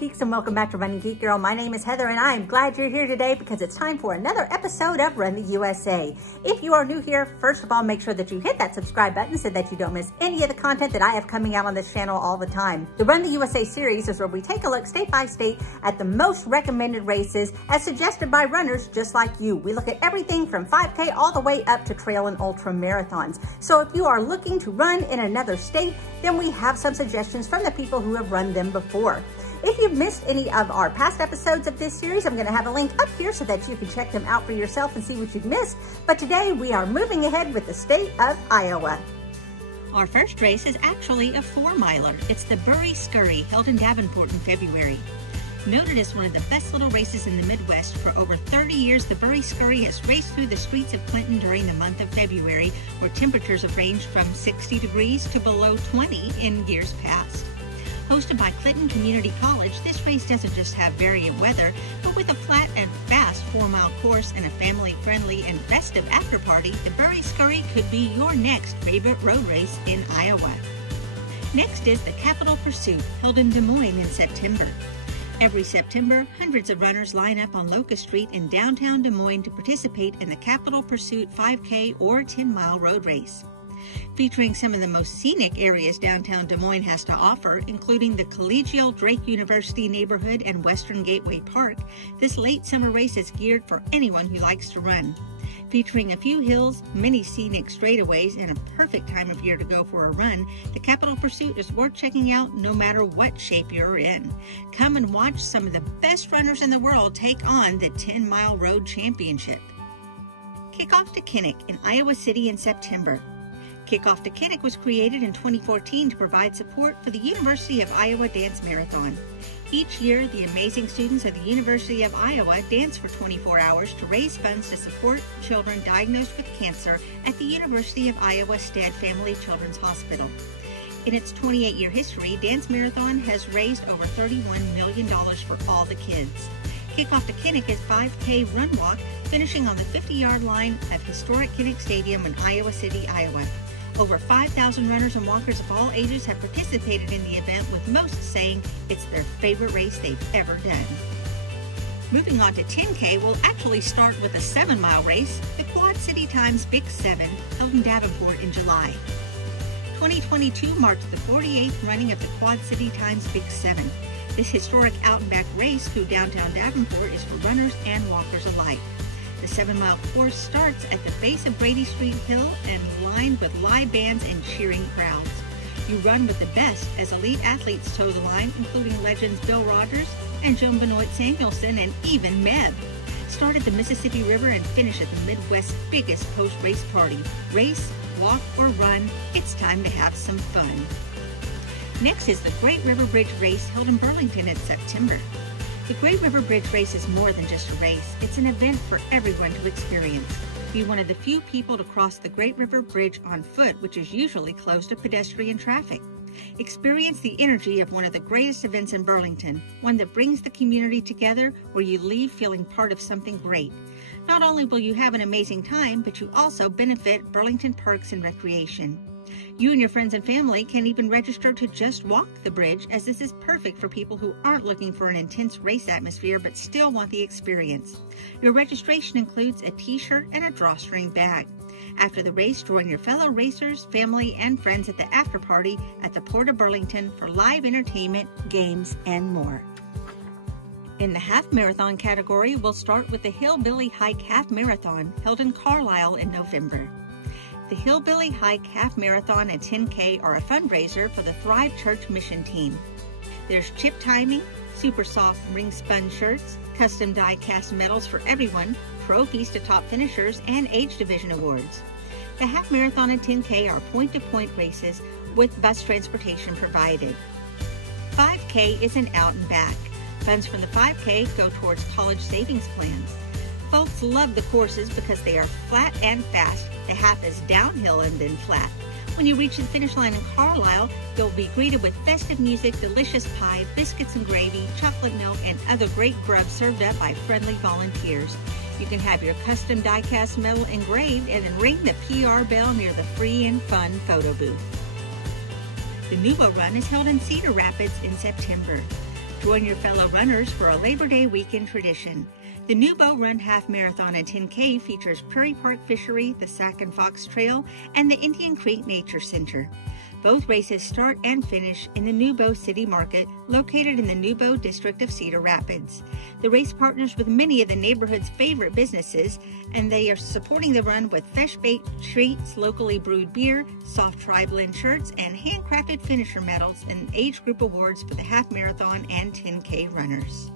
geeks, and welcome back to Running Geek Girl. My name is Heather and I am glad you're here today because it's time for another episode of Run the USA. If you are new here, first of all, make sure that you hit that subscribe button so that you don't miss any of the content that I have coming out on this channel all the time. The Run the USA series is where we take a look state by state at the most recommended races as suggested by runners just like you. We look at everything from 5K all the way up to trail and ultra marathons. So if you are looking to run in another state, then we have some suggestions from the people who have run them before. If you've missed any of our past episodes of this series, I'm going to have a link up here so that you can check them out for yourself and see what you've missed. But today we are moving ahead with the state of Iowa. Our first race is actually a 4-miler. It's the Bury Scurry, held in Davenport in February. Noted as one of the best little races in the Midwest, for over 30 years, the Bury Scurry has raced through the streets of Clinton during the month of February, where temperatures have ranged from 60 degrees to below 20 in years past. Hosted by Clinton Community College, this race doesn't just have varied weather, but with a flat and fast 4-mile course and a family-friendly and festive after-party, the Bury Scurry could be your next favorite road race in Iowa. Next is the Capital Pursuit, held in Des Moines in September. Every September, hundreds of runners line up on Locust Street in downtown Des Moines to participate in the Capital Pursuit 5K or 10-mile road race. Featuring some of the most scenic areas downtown Des Moines has to offer, including the collegial Drake University neighborhood and Western Gateway Park, this late summer race is geared for anyone who likes to run. Featuring a few hills, many scenic straightaways, and a perfect time of year to go for a run, the Capital Pursuit is worth checking out no matter what shape you're in. Come and watch some of the best runners in the world take on the 10-mile road championship. Kickoff to Kinnick in Iowa City in September. Kickoff to Kinnick was created in 2014 to provide support for the University of Iowa Dance Marathon. Each year, the amazing students of the University of Iowa dance for 24 hours to raise funds to support children diagnosed with cancer at the University of Iowa Stead Family Children's Hospital. In its 28-year history, Dance Marathon has raised over $31 million for all the kids. Kickoff to Kinnick is 5K run walk, finishing on the 50-yard line of historic Kinnick Stadium in Iowa City, Iowa. Over 5,000 runners and walkers of all ages have participated in the event, with most saying it's their favorite race they've ever done. Moving on to 10K, we'll actually start with a 7-mile race, the Quad City Times Big 7, held in Davenport in July. 2022 marks the 48th running of the Quad City Times Big 7. This historic out-and-back race through downtown Davenport is for runners and walkers alike. The 7-mile course starts at the base of Brady Street Hill and lined with live bands and cheering crowds. You run with the best as elite athletes toe the line, including legends Bill Rogers and Joan Benoit Samuelson and even Meb. Start at the Mississippi River and finish at the Midwest's biggest post-race party. Race, walk, or run, it's time to have some fun. Next is the Great River Bridge Race, held in Burlington in September. The Great River Bridge Race is more than just a race. It's an event for everyone to experience. Be one of the few people to cross the Great River Bridge on foot, which is usually closed to pedestrian traffic. Experience the energy of one of the greatest events in Burlington, one that brings the community together, where you leave feeling part of something great. Not only will you have an amazing time, but you also benefit Burlington Parks and Recreation. You and your friends and family can even register to just walk the bridge, as this is perfect for people who aren't looking for an intense race atmosphere but still want the experience. Your registration includes a t-shirt and a drawstring bag. After the race, join your fellow racers, family, and friends at the after party at the Port of Burlington for live entertainment, games, and more. In the half marathon category, we'll start with the Hillbilly Hike Half Marathon, held in Carlisle in November. The Hillbilly Hike Half Marathon and 10K are a fundraiser for the Thrive Church Mission Team. There's chip timing, super soft ring-spun shirts, custom die-cast medals for everyone, trophies to top finishers, and age division awards. The Half Marathon and 10K are point-to-point races with bus transportation provided. 5K is an out and back. Funds from the 5K go towards college savings plans. Folks love the courses because they are flat and fast. The half is downhill and then flat. When you reach the finish line in Carlisle, you'll be greeted with festive music, delicious pie, biscuits and gravy, chocolate milk, and other great grub served up by friendly volunteers. You can have your custom die-cast medal engraved and then ring the PR bell near the free and fun photo booth. The Nuvo Run is held in Cedar Rapids in September. Join your fellow runners for a Labor Day weekend tradition. The New Bow Run Half Marathon and 10K features Prairie Park Fishery, the Sac and Fox Trail, and the Indian Creek Nature Center. Both races start and finish in the New Bow City Market, located in the New Bow district of Cedar Rapids. The race partners with many of the neighborhood's favorite businesses, and they are supporting the run with fresh-baked treats, locally brewed beer, soft tri-blend shirts, and handcrafted finisher medals and age group awards for the half marathon and 10K runners.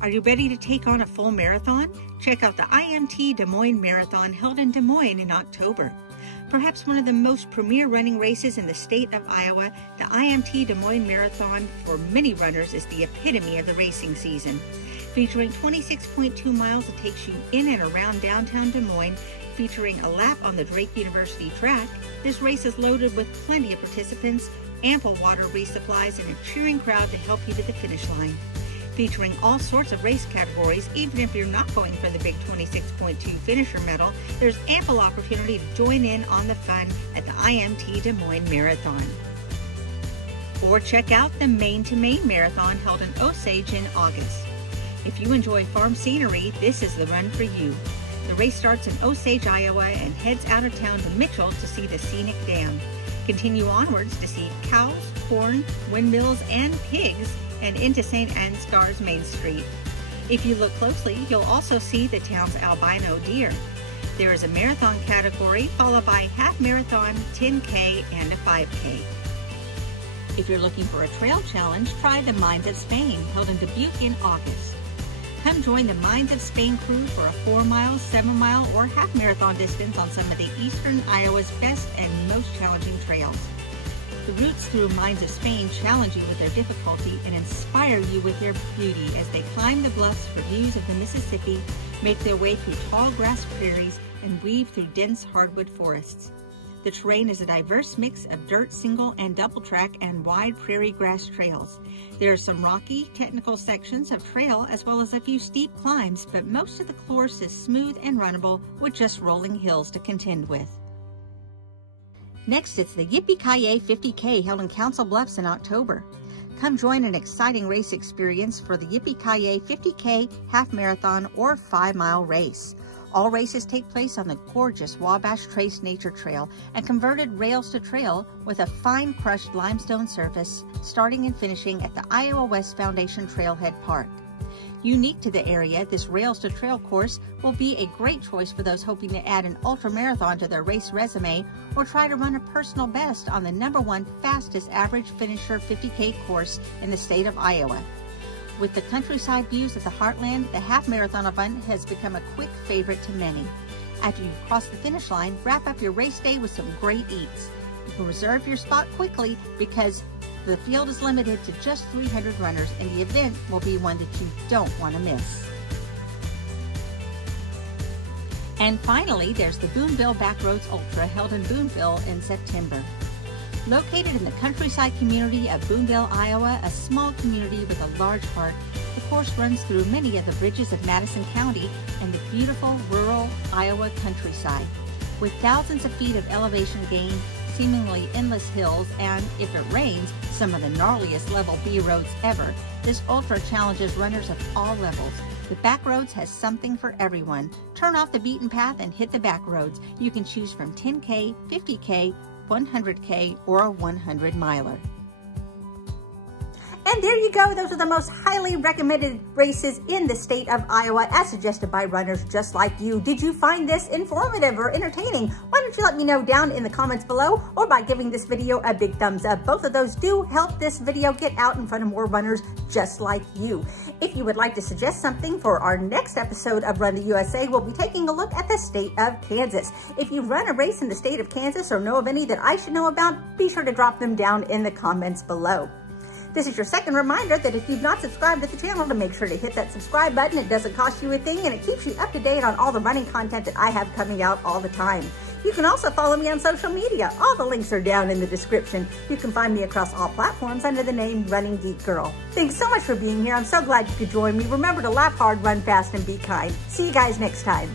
Are you ready to take on a full marathon? Check out the IMT Des Moines Marathon held in Des Moines in October. Perhaps one of the most premier running races in the state of Iowa, the IMT Des Moines Marathon for many runners is the epitome of the racing season. Featuring 26.2 miles, it takes you in and around downtown Des Moines, featuring a lap on the Drake University track. This race is loaded with plenty of participants, ample water resupplies, and a cheering crowd to help you to the finish line. Featuring all sorts of race categories, even if you're not going for the big 26.2 finisher medal, there's ample opportunity to join in on the fun at the IMT Des Moines Marathon. Or check out the Maine to Maine Marathon held in Osage in August. If you enjoy farm scenery, this is the run for you. The race starts in Osage, Iowa, and heads out of town to Mitchell to see the scenic dam. Continue onwards to see cows, corn, windmills, and pigs, and into St. Ansgar's Main Street. If you look closely, you'll also see the town's albino deer. There is a marathon category, followed by half marathon, 10K, and a 5K. If you're looking for a trail challenge, try the Mines of Spain, held in Dubuque in August. Come join the Mines of Spain crew for a 4-mile, 7-mile, or half marathon distance on some of the eastern Iowa's best and most challenging trails. The routes through Mines of Spain challenge you with their difficulty and inspire you with their beauty as they climb the bluffs for views of the Mississippi, make their way through tall grass prairies, and weave through dense hardwood forests. The terrain is a diverse mix of dirt, single and double track, and wide prairie grass trails. There are some rocky, technical sections of trail as well as a few steep climbs, but most of the course is smooth and runnable with just rolling hills to contend with. Next, it's the Yippee-Ki-Yay 50K held in Council Bluffs in October. Come join an exciting race experience for the Yippee-Ki-Yay 50K half marathon or 5-mile race. All races take place on the gorgeous Wabash Trace Nature Trail and converted rails to trail with a fine crushed limestone surface, starting and finishing at the Iowa West Foundation Trailhead Park. Unique to the area, this Rails to Trail course will be a great choice for those hoping to add an ultramarathon to their race resume or try to run a personal best on the #1 fastest average finisher 50K course in the state of Iowa. With the countryside views of the heartland, the half marathon event has become a quick favorite to many. After you cross the finish line, wrap up your race day with some great eats. You can reserve your spot quickly because the field is limited to just 300 runners, and the event will be one that you don't want to miss. And finally, there's the Boonville Backroads Ultra held in Boonville in September. Located in the countryside community of Boonville, Iowa, a small community with a large heart, the course runs through many of the bridges of Madison County and the beautiful rural Iowa countryside. With thousands of feet of elevation gain, seemingly endless hills, and, if it rains, some of the gnarliest level B roads ever, this ultra challenges runners of all levels. The Backroads has something for everyone. Turn off the beaten path and hit the Backroads. You can choose from 10K, 50K, 100K, or a 100-miler. And there you go. Those are the most highly recommended races in the state of Iowa as suggested by runners just like you. Did you find this informative or entertaining? Why don't you let me know down in the comments below or by giving this video a big thumbs up. Both of those do help this video get out in front of more runners just like you. If you would like to suggest something for our next episode of Run the USA, we'll be taking a look at the state of Kansas. If you run a race in the state of Kansas or know of any that I should know about, be sure to drop them down in the comments below. This is your second reminder that if you've not subscribed to the channel, to make sure to hit that subscribe button. It doesn't cost you a thing, and it keeps you up to date on all the running content that I have coming out all the time. You can also follow me on social media. All the links are down in the description. You can find me across all platforms under the name Running Geek Girl. Thanks so much for being here. I'm so glad you could join me. Remember to laugh hard, run fast, and be kind. See you guys next time.